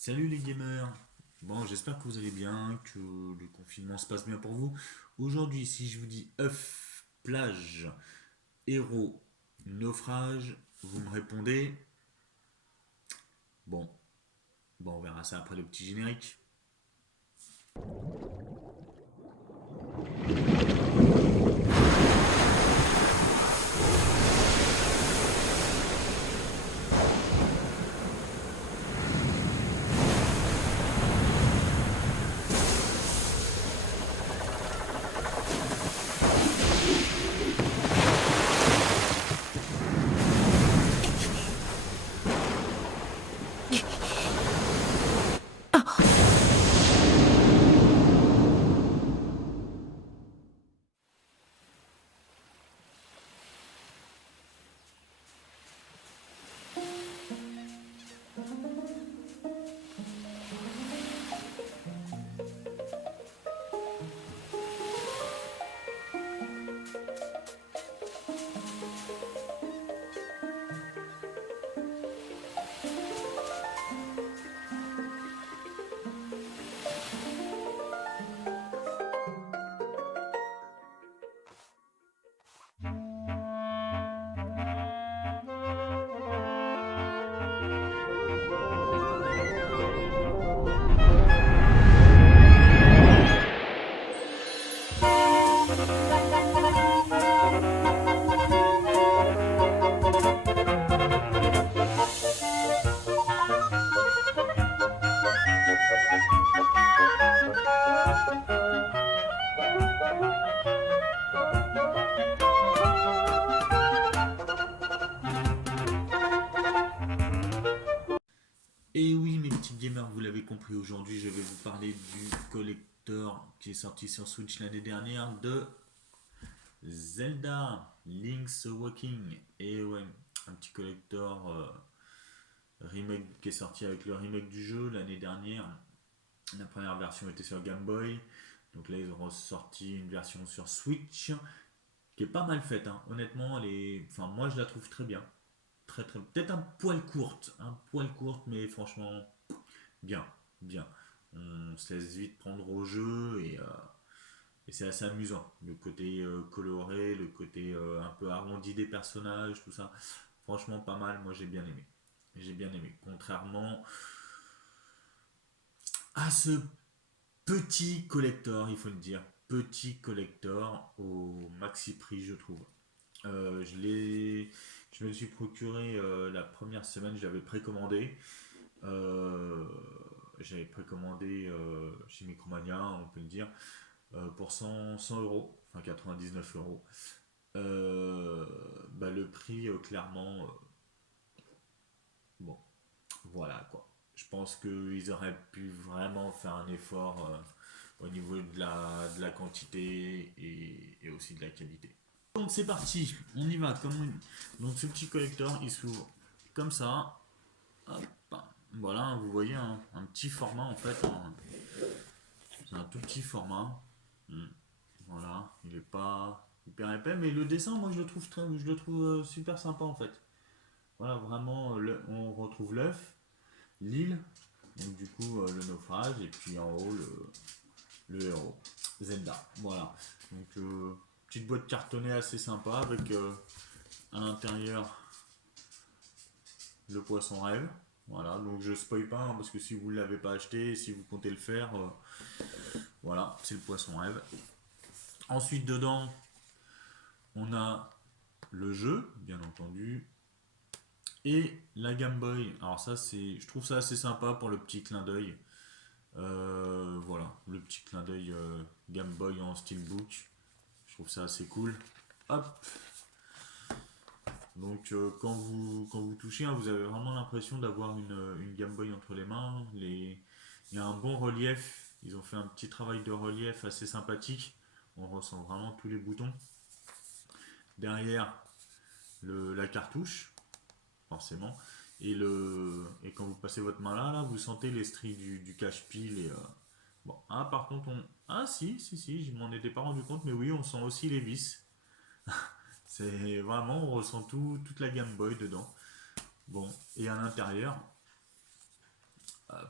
Salut les gamers. Bon, j'espère que vous allez bien, que le confinement se passe bien pour vous. Aujourd'hui, si je vous dis œuf, plage, héros, naufrage, vous me répondez bon. Bon, on verra ça après le petit générique. Et oui, mes petits gamers, vous l'avez compris, aujourd'hui, je vais vous parler du collector qui est sorti sur Switch l'année dernière de Zelda Link's Awakening. Et ouais, un petit collector remake qui est sorti avec le remake du jeu l'année dernière. La première version était sur Game Boy. Donc là, ils ont ressorti une version sur Switch qui est pas mal faite, hein. Honnêtement, enfin, moi, je la trouve très bien. Très, très... Peut-être un poil courte, mais franchement, bien, bien. On se laisse vite prendre au jeu et c'est assez amusant. Le côté coloré, le côté un peu arrondi des personnages, tout ça. Franchement, pas mal. Moi, j'ai bien aimé. J'ai bien aimé. Contrairement à ce petit collector, il faut le dire. Petit collector au maxi prix, je trouve. Je me le suis procuré la première semaine, j'avais précommandé. Euh, J'avais précommandé chez Micromania, on peut le dire, pour 100 euros, enfin 99 euros. Bah, le prix, clairement, bon, voilà quoi. Je pense qu'ils auraient pu vraiment faire un effort au niveau de la quantité et aussi de la qualité. Donc c'est parti, on y va. Donc ce petit collector, il s'ouvre comme ça. Hop. Voilà, vous voyez un petit format en fait, c'est un tout petit format. Hmm. Voilà, il est pas hyper épais, mais le dessin, moi je le trouve super sympa en fait. Voilà, vraiment, on retrouve l'œuf, l'île, donc du coup le naufrage, et puis en haut le héros, Zelda. Voilà, donc petite boîte cartonnée assez sympa avec à l'intérieur le poisson rêve. Voilà, donc je spoil pas, hein, parce que si vous ne l'avez pas acheté, si vous comptez le faire, voilà, c'est le poisson rêve. Ensuite, dedans, on a le jeu, bien entendu, et la Game Boy. Alors ça, je trouve ça assez sympa pour le petit clin d'œil. Voilà, le petit clin d'œil Game Boy en steelbook. Je trouve ça assez cool. Hop. Donc quand vous touchez, hein, vous avez vraiment l'impression d'avoir une Game Boy entre les mains. Il y a un bon relief. Ils ont fait un petit travail de relief assez sympathique. On ressent vraiment tous les boutons. Derrière, la cartouche, forcément. Et quand vous passez votre main là, vous sentez les stries du cache-pile. Bon, ah, par contre, ah, si, je m'en étais pas rendu compte, mais oui, on sent aussi les vis. C'est vraiment, on ressent toute la Game Boy dedans. Bon, et à l'intérieur,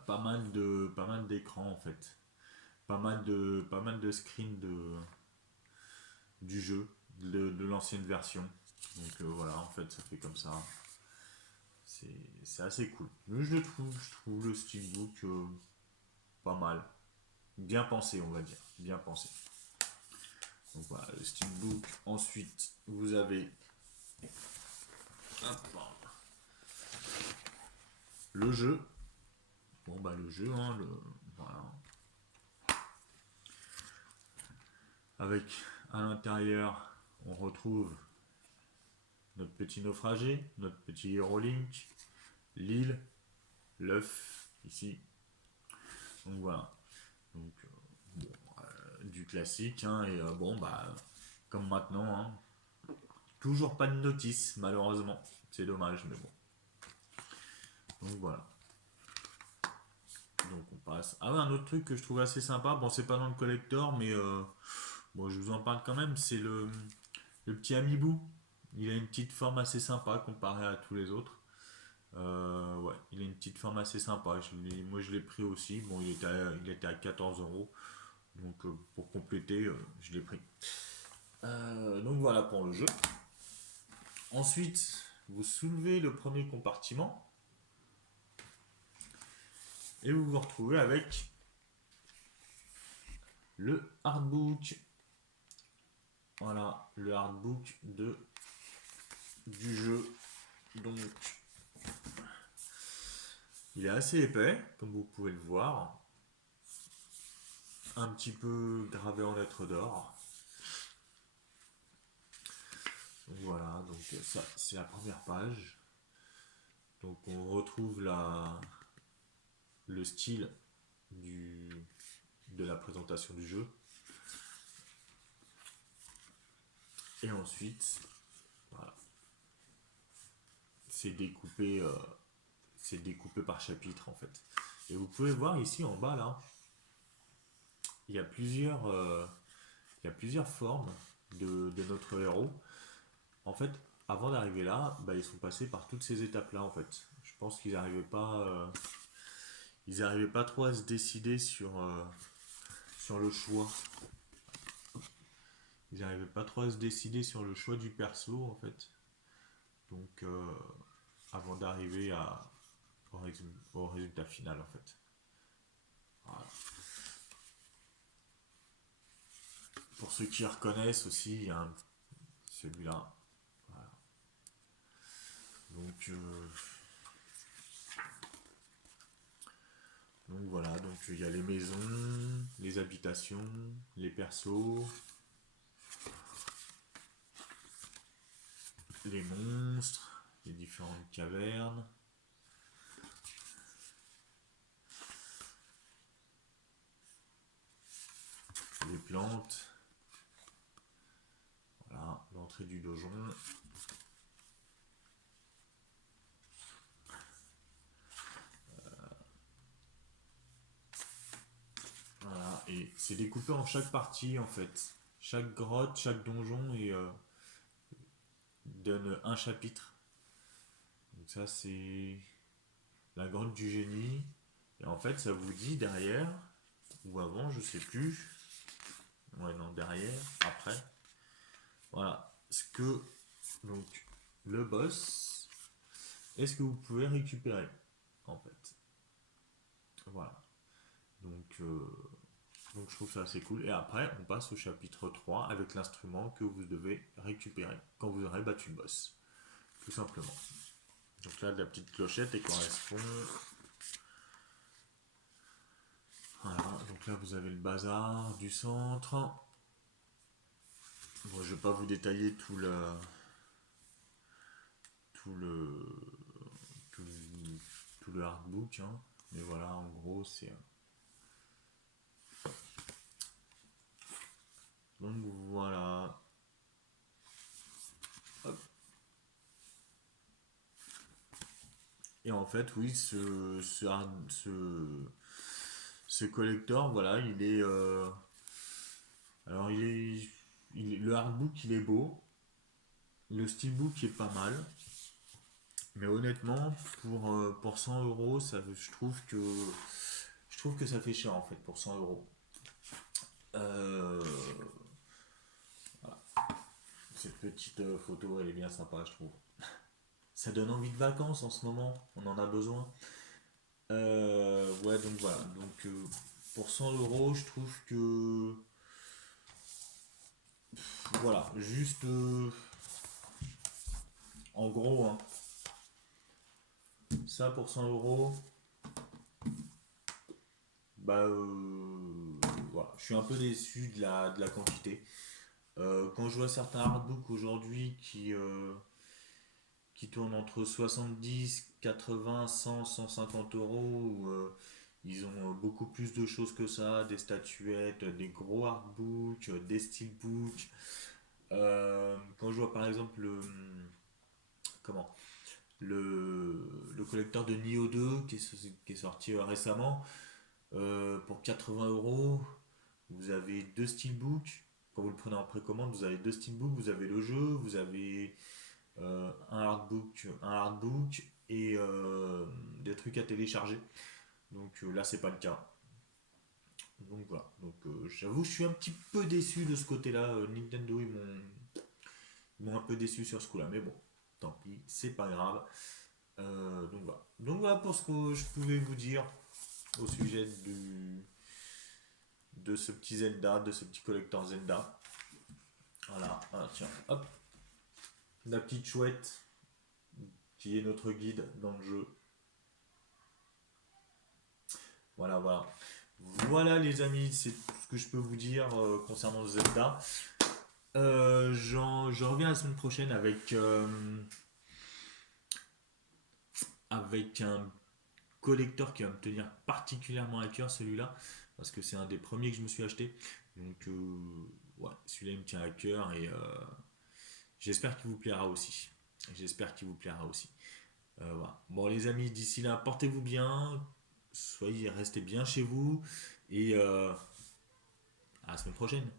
pas mal d'écrans en fait. Pas mal de screens du jeu, de l'ancienne version. Donc voilà, en fait, ça fait comme ça. C'est assez cool. Mais je trouve le Steelbook pas mal. Bien pensé, on va dire. Bien pensé. Donc voilà, le Steelbook. Ensuite, vous avez hop, le jeu. Bon bah le jeu, hein, voilà. Avec à l'intérieur, on retrouve notre petit naufragé, notre petit Eurolink, l'île, l'œuf, ici. Donc voilà. Donc bon, du classique, hein, et bon bah comme maintenant, hein, toujours pas de notice, malheureusement. C'est dommage, mais bon. Donc voilà. Donc on passe. Ah ouais, un autre truc que je trouve assez sympa, bon c'est pas dans le collector, mais bon je vous en parle quand même, c'est le petit Amiibo. Il a une petite forme assez sympa comparé à tous les autres. Ouais, il a une petite forme assez sympa. Moi je l'ai pris aussi. Bon, il était à 14 euros. Donc pour compléter, je l'ai pris. Donc voilà pour le jeu. Ensuite, vous soulevez le premier compartiment et vous vous retrouvez avec le hardbook. Voilà, le hardbook du jeu. Donc, il est assez épais, comme vous pouvez le voir. Un petit peu gravé en lettres d'or. Donc voilà, donc ça c'est la première page. Donc on retrouve le style de la présentation du jeu. Et ensuite, voilà, c'est découpé par chapitre en fait. Et vous pouvez voir ici en bas là, il y a il y a plusieurs formes de notre héros. En fait, avant d'arriver là, bah, ils sont passés par toutes ces étapes là en fait. Je pense qu'ils n'arrivaient pas trop à se décider sur le choix. Ils n'arrivaient pas trop à se décider sur le choix du perso en fait. Donc avant d'arriver au résultat final en fait. Voilà. Pour ceux qui reconnaissent aussi, il y a celui-là. Voilà. Donc voilà, donc il y a les maisons, les habitations, les persos, les monstres, les différentes cavernes. Les plantes. Voilà, l'entrée du donjon. Voilà, et c'est découpé en chaque partie en fait. Chaque grotte, chaque donjon donne un chapitre. Donc ça c'est la grotte du génie. Et en fait ça vous dit derrière, ou avant, je sais plus. Ouais non, derrière, après. Voilà. Donc le boss, est-ce que vous pouvez récupérer en fait. Voilà. Donc, donc je trouve ça assez cool. Et après, on passe au chapitre 3 avec l'instrument que vous devez récupérer quand vous aurez battu le boss. Tout simplement. Donc là, de la petite clochette et correspond. Voilà, donc là vous avez le bazar du centre. Bon, je vais pas vous détailler tout le, tout, tout le artbook, hein, mais voilà, en gros, c'est. Donc voilà. Hop. Et en fait, oui, ce collector, voilà, il est. Alors, le hardbook, il est beau. Le steelbook est pas mal. Mais honnêtement, pour 100 euros, je trouve que ça fait cher en fait pour 100 euros. Euh, cette petite photo, elle est bien sympa, je trouve. Ça donne envie de vacances en ce moment, on en a besoin. Ouais, donc voilà. Donc pour 100 euros, je trouve que. Voilà, juste. En gros, hein, ça pour 100 euros, bah. Voilà, je suis un peu déçu de la quantité. Quand je vois certains artbooks aujourd'hui qui tournent entre 70, 80, 100, 150 euros, où, ils ont beaucoup plus de choses que ça, des statuettes, des gros artbooks, des steelbooks. Quand je vois par exemple comment, le collecteur de Nioh 2 qui est sorti récemment, pour 80 euros, vous avez deux steelbooks. Quand vous le prenez en précommande, vous avez deux steelbooks, vous avez le jeu, vous avez un hardbook et des trucs à télécharger. Donc là, c'est pas le cas. Donc voilà. Donc j'avoue, je suis un petit peu déçu de ce côté-là. Nintendo, ils m'ont un peu déçu sur ce coup-là. Mais bon, tant pis, c'est pas grave. Donc voilà. Donc voilà pour ce que je pouvais vous dire au sujet de ce petit Zelda, de ce petit collecteur Zelda. Voilà. Ah, tiens, hop, la petite chouette qui est notre guide dans le jeu. Voilà, voilà. Voilà les amis, c'est tout ce que je peux vous dire concernant Zelda. Je reviens la semaine prochaine avec un collector qui va me tenir particulièrement à cœur, celui-là, parce que c'est un des premiers que je me suis acheté. Donc, ouais, celui-là il me tient à cœur et j'espère qu'il vous plaira aussi. J'espère qu'il vous plaira aussi. Voilà. Bon, les amis, d'ici là, portez-vous bien, restez bien chez vous et à la semaine prochaine.